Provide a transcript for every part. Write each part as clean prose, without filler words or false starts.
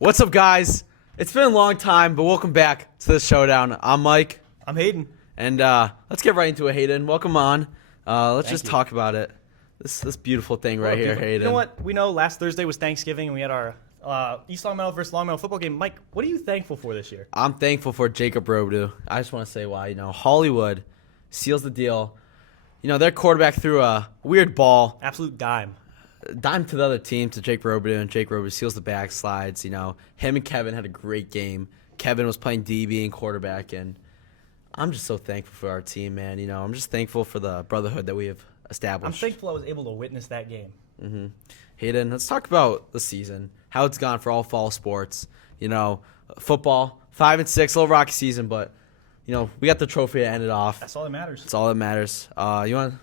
What's up, guys? It's been a long time, but welcome back to the Showdown. I'm Mike. I'm Hayden. And let's get right into it, Hayden. Welcome on. Let's just talk about it. This beautiful thing right here, Hayden. You know what? We know last Thursday was Thanksgiving, and we had our East Long Meadow versus Long Meadow football game. Mike, what are you thankful for this year? I'm thankful for Jacob Robidoux. I just want to say why. Hollywood seals the deal. Their quarterback threw a weird ball. Absolute dime To the other team, to Jake Robidoux, and Jake Robidoux seals the back, slides. Him and Kevin had a great game. Kevin was playing DB and quarterback, and I'm just so thankful for our team, man. I'm just thankful for the brotherhood that we have established. I'm thankful I was able to witness that game. Mm-hmm. Hayden, let's talk about the season, how it's gone for all fall sports. Football, 5-6, a little rocky season, but we got the trophy to end it off. That's all that matters. That's all that matters. You want?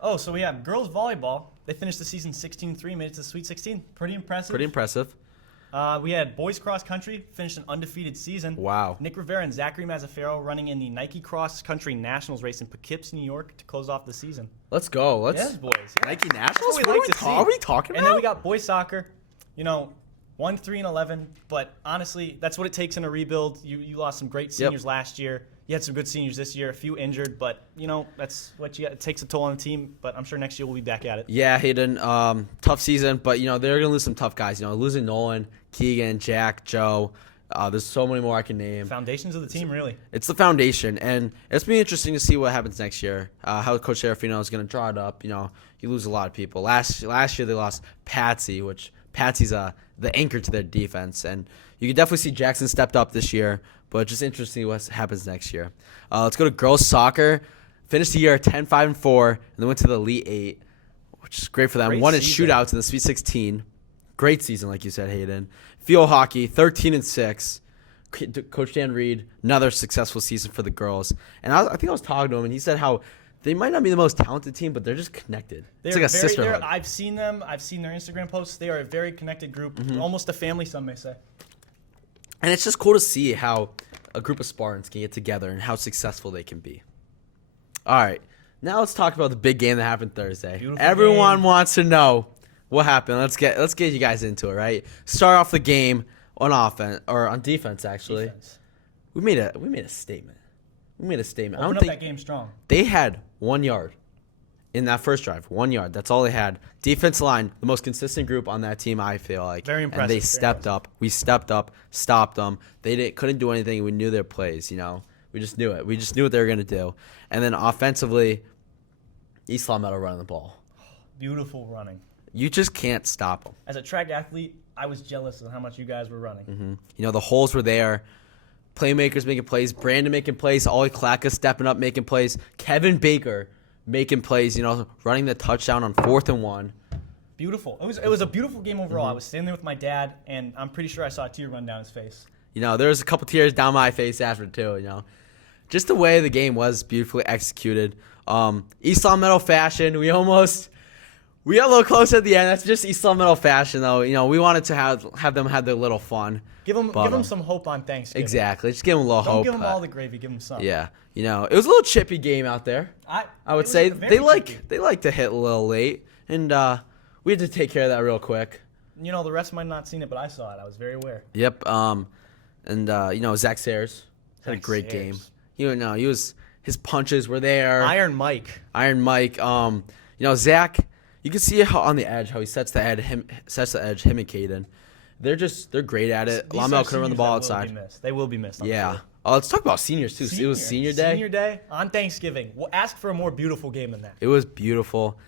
Oh, so we have girls volleyball. They finished the season 16-3, made it to the Sweet 16. Pretty impressive. We had boys cross country, finished an undefeated season. Wow. Nick Rivera and Zachary Mazzaferro running in the Nike Cross Country Nationals race in Poughkeepsie, New York to close off the season. Let's go. Yes, boys. Yeah. Nike Nationals? What are we talking about? And then we got boys soccer. 1-3-11, but honestly, that's what it takes in a rebuild. You lost some great seniors last year. You had some good seniors this year, a few injured, but that's what you got. It takes a toll on the team, but I'm sure next year we'll be back at it. Yeah, Hayden, tough season, but they're gonna lose some tough guys. Losing Nolan, Keegan, Jack, Joe. There's so many more I can name. Foundations of the team, really. It's the foundation, and it's been interesting to see what happens next year. How Coach Serafino is gonna draw it up. You lose a lot of people. Last year they lost Patsy, which Patsy's the anchor to their defense, and you can definitely see Jackson stepped up this year. But it's just interesting what happens next year. Let's go to girls soccer. Finished the year 10-5-4, and then went to the Elite 8, which is great for them. Won in shootouts in the Sweet 16. Great season, like you said, Hayden. Field hockey, 13-6. Coach Dan Reed, another successful season for the girls. And I think I was talking to him, and he said how they might not be the most talented team, but they're just connected. It's like a sisterhood. I've seen them. I've seen their Instagram posts. They are a very connected group, almost a family, some may say. And it's just cool to see how a group of Spartans can get together and how successful they can be. All right, now let's talk about the big game that happened Thursday. Everyone wants to know what happened. Let's get you guys into it, right? Start off the game on offense or on defense. Actually, we made a statement. Open up that game strong. They had 1 yard in that first drive. 1 yard. That's all they had. Defense line, the most consistent group on that team, I feel like. Very impressive. And they stepped up. We stepped up, stopped them. They couldn't do anything. We knew their plays, We just knew it. We just knew what they were going to do. And then offensively, East Long Meadow running the ball. Beautiful running. You just can't stop them. As a track athlete, I was jealous of how much you guys were running. Mm-hmm. The holes were there. Playmakers making plays. Brandon making plays. Ollie Klacka stepping up, making plays. Kevin Baker making plays, running the touchdown on 4th and 1. Beautiful. It was a beautiful game overall. I was standing there with my dad, and I'm pretty sure I saw a tear run down his face. There was a couple tears down my face after, too, Just the way the game was beautifully executed. East Long Meadow fashion, we got a little close at the end. That's just East Long Meadow fashion, though. We wanted to have them have their little fun. Give them some hope on Thanksgiving. Exactly. Just give them a little hope. Don't give them all the gravy. Give them some. Yeah. It was a little chippy game out there. I would say they like to hit a little late, and we had to take care of that real quick. The rest might not have seen it, but I saw it. I was very aware. Yep. Zach Sayers had a great game. His punches were there. Iron Mike. Zach, you can see how on the edge how he sets the edge. Him and Caden. They're great at it. Lamel could run the ball outside. They will be missed. Yeah. Let's talk about seniors too. It was senior day. Senior day on Thanksgiving. We'll ask for a more beautiful game than that. It was beautiful.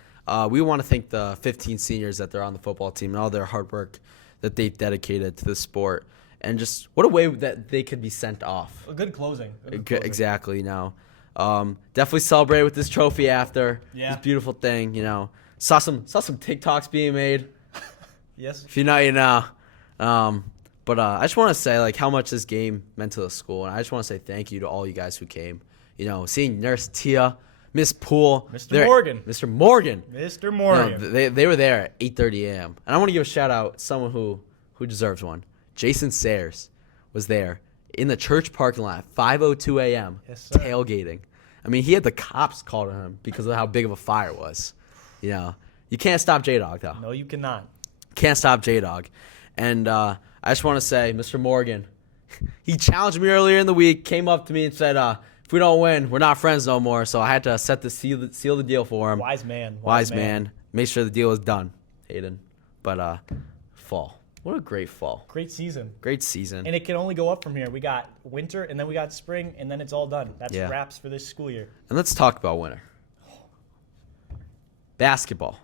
We want to thank the 15 seniors that they're on the football team and all their hard work that they've dedicated to the sport. And just what a way that they could be sent off. A good closing. Exactly. Definitely celebrate with this trophy after. Yeah. This beautiful thing. Saw some TikToks being made. Yes. If you know, you know. But I just want to say how much this game meant to the school, and I just want to say thank you to all you guys who came. Seeing Nurse Tia, Miss Poole, Mr. Morgan. They were there at 8:30 a.m. And I want to give a shout out to someone who deserves one. Jason Sayers was there in the church parking lot at 5:02 a.m. Yes, sir. Tailgating. I mean, he had the cops called on him because of how big of a fire it was. You can't stop J-Dog though. No, you cannot. Can't stop J-Dog. And I just want to say, Mr. Morgan, he challenged me earlier in the week, came up to me and said, if we don't win, we're not friends no more. So I had to seal the deal for him. Wise man. Wise man. Make sure the deal is done, Hayden. But fall. What a great fall. Great season. Great season. And it can only go up from here. We got winter, and then we got spring, and then it's all done. That's Yeah. wraps for this school year. And let's talk about winter. Basketball.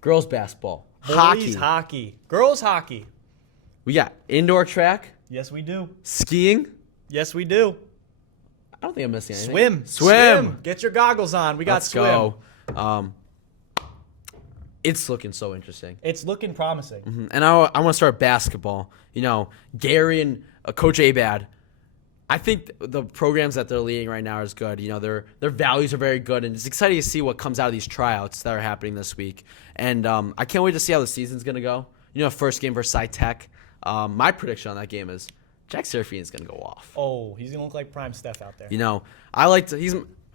Girls basketball. Boys hockey. Girls hockey. We got indoor track. Yes, we do. Skiing. Yes, we do. I don't think I'm missing anything. Swim. Get your goggles on. We got Let's swim. go. It's looking so interesting. It's looking promising. And I want to start basketball. You know, Gary and Coach Abad, I think the programs that they're leading right now is good. You know, their values are very good, and it's exciting to see what comes out of these tryouts that are happening this week. And I can't wait to see how the season's going to go. You know, first game versus Tech. My prediction on that game is Jack Serafin's going to go off. Oh, he's going to look like prime Steph out there. You know,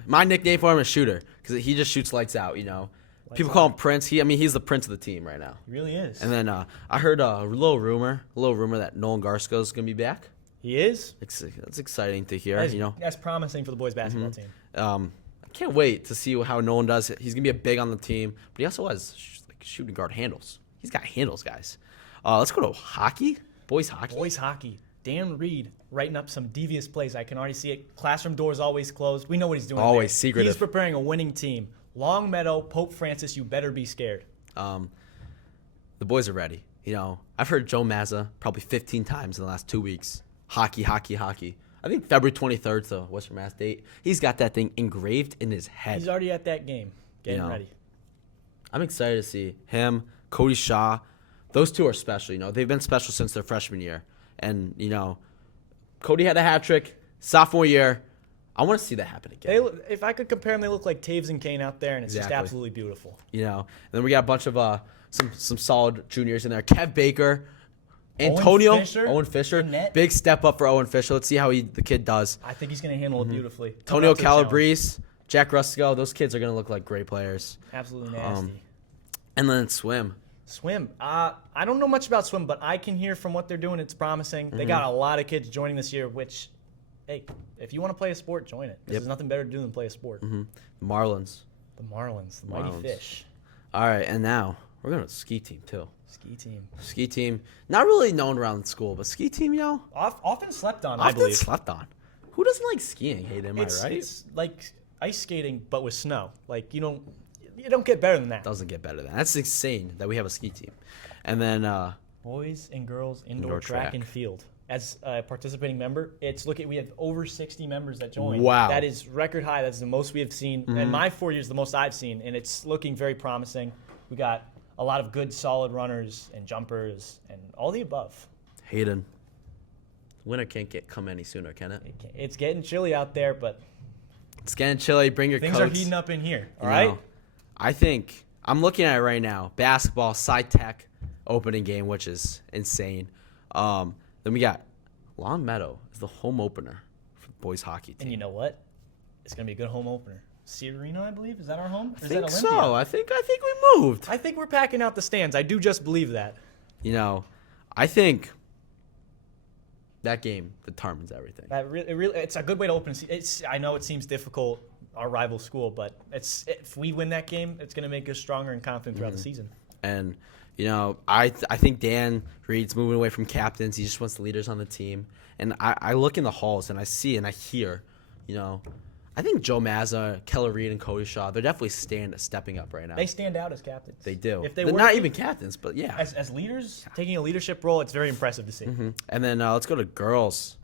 my nickname for him is Shooter because he just shoots lights out, you know. People call him Prince. He's the Prince of the team right now. He really is. And then I heard a little rumor that Nolan Garsko is going to be back. He is? That's exciting to hear. That's promising for the boys basketball team. I can't wait to see how Nolan does. He's going to be a big on the team, but he also has shooting guard handles. He's got handles, guys. Let's go to hockey. Boys hockey. Boys hockey. Dan Reed writing up some devious plays. I can already see it. Classroom doors always closed. We know what he's doing. Always there. secretive. He's preparing a winning team. Longmeadow, Pope Francis, you better be scared. The boys are ready. You know, I've heard Joe Mazza probably 15 times in the last 2 weeks. Hockey, hockey, hockey. I think February 23rd is the Western Mass date. He's got that thing engraved in his head. He's already at that game, getting ready. I'm excited to see him, Cody Shaw. Those two are special. You know, they've been special since their freshman year. And, you know, Cody had a hat trick sophomore year. I want to see that happen again. If I could compare them, they look like Taves and Kane out there, and it's just absolutely beautiful. You know, and then we got a bunch of some solid juniors in there. Kev Baker, Antonio, Owen Fisher. Big step up for Owen Fisher. Let's see how the kid does. I think he's going to handle it beautifully. Antonio Calabrese, Jack Rustico. Those kids are going to look like great players. Absolutely nasty. And then swim. Swim. I don't know much about swim, but I can hear from what they're doing, it's promising. They got a lot of kids joining this year, which, hey, if you want to play a sport, join it. There's nothing better to do than play a sport. Marlins. The Marlins, the mighty fish. All right, and now we're going to the ski team, too. Ski team. Not really known around school, but ski team, yo. Often slept on, I believe. Slept on. Who doesn't like skiing, Hayden? Am I right? It's like ice skating, but with snow. Like, you don't get better than that. Doesn't get better than that. That's insane that we have a ski team. And then boys and girls indoor track and field. As a participating member, we have over 60 members that joined. Wow. That is record high. That's the most we have seen. And my 4 years, the most I've seen. And it's looking very promising. We got a lot of good, solid runners and jumpers and all the above. Hayden, winter can't come any sooner, can it? It's getting chilly out there, but it's getting chilly. Bring your things coats. Are heating up in here. All right. I think I'm looking at it right now. Basketball, Tech opening game, which is insane. Then we got Longmeadow is the home opener for the boys hockey team. And you know what? It's gonna be a good home opener. Arena, I believe. Is that our home? I think so. I think we moved. I think we're packing out the stands. I do just believe that. You know, I think that game determines everything. It's a good way to open. I know it seems difficult, our rival school, but if we win that game, it's going to make us stronger and confident throughout the season. And you know, I think Dan Reed's moving away from captains. He just wants the leaders on the team. And I look in the halls and I see and I hear, you know, I think Joe Mazza, Keller Reed, and Cody Shaw, they're definitely stepping up right now. They stand out as captains. They do. If they're not even captains, but yeah. As leaders, taking a leadership role, it's very impressive to see. And then let's go to girls.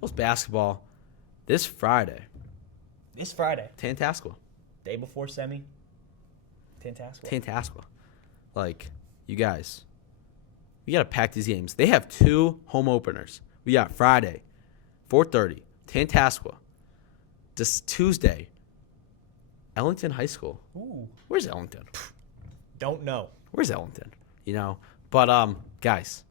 Girls basketball this Friday. Tantascwa. Day before semi. Tantascwa. Like, you guys, we got to pack these games. They have 2 home openers. We got Friday, 4:30, Tantascwa. This Tuesday, Ellington High School. Ooh. Where's Ellington? Don't know. Where's Ellington? You know, but guys,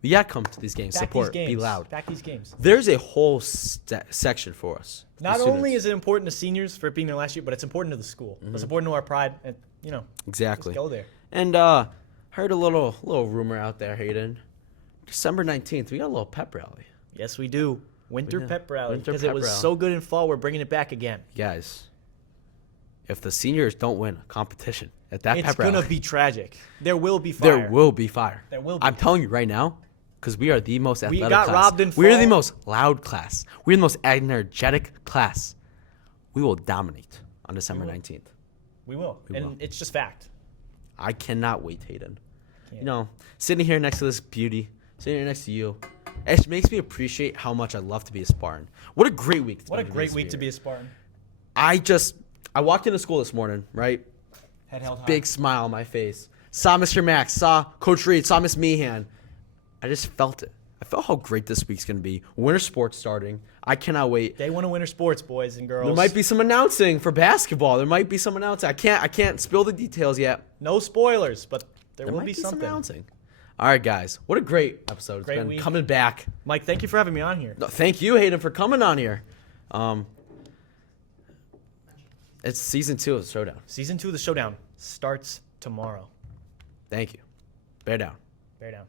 we gotta come to these games. Support, be loud. Back these games. There's a whole section for us. Not only is it important to seniors for being there last year, but it's important to the school. It's important to our pride, and exactly. Just go there. And heard a little rumor out there, Hayden. December 19th, we got a little pep rally. Yes, we do. Winter pep rally. Winter Because pep it was rally. so good in fall, we're bringing it back again. Guys, if the seniors don't win a competition at that It's pep going rally, to be tragic. There will be fire. there will be fire. There will be. I'm telling you right now, because we are the most athletic got class. robbed in We're the fall. most loud class. We're the most energetic class. We will dominate on December 19th. We will. We and will. it's just fact. I cannot wait, Hayden. Can't. You know, sitting here next to this beauty, sitting here next to you, it makes me appreciate how much I love to be a Spartan. What a great week. What a great week to be a Spartan. I walked into school this morning, right? Head held high. Big smile on my face. Saw Mr. Max, saw Coach Reed, saw Miss Meehan. I just felt it. I felt how great this week's going to be. Winter sports starting. I cannot wait. They want to winter sports, boys and girls. There might be some announcing for basketball. There might be some announcing. I can't spill the details yet. No spoilers, but there will might be some something. announcing. All right, guys. What a great episode. It's Great been week. coming back. Mike, thank you for having me on here. No, thank you, Hayden, for coming on here. It's season 2 of the Showdown. Season 2 of the Showdown starts tomorrow. Thank you. Bear down. Bear down.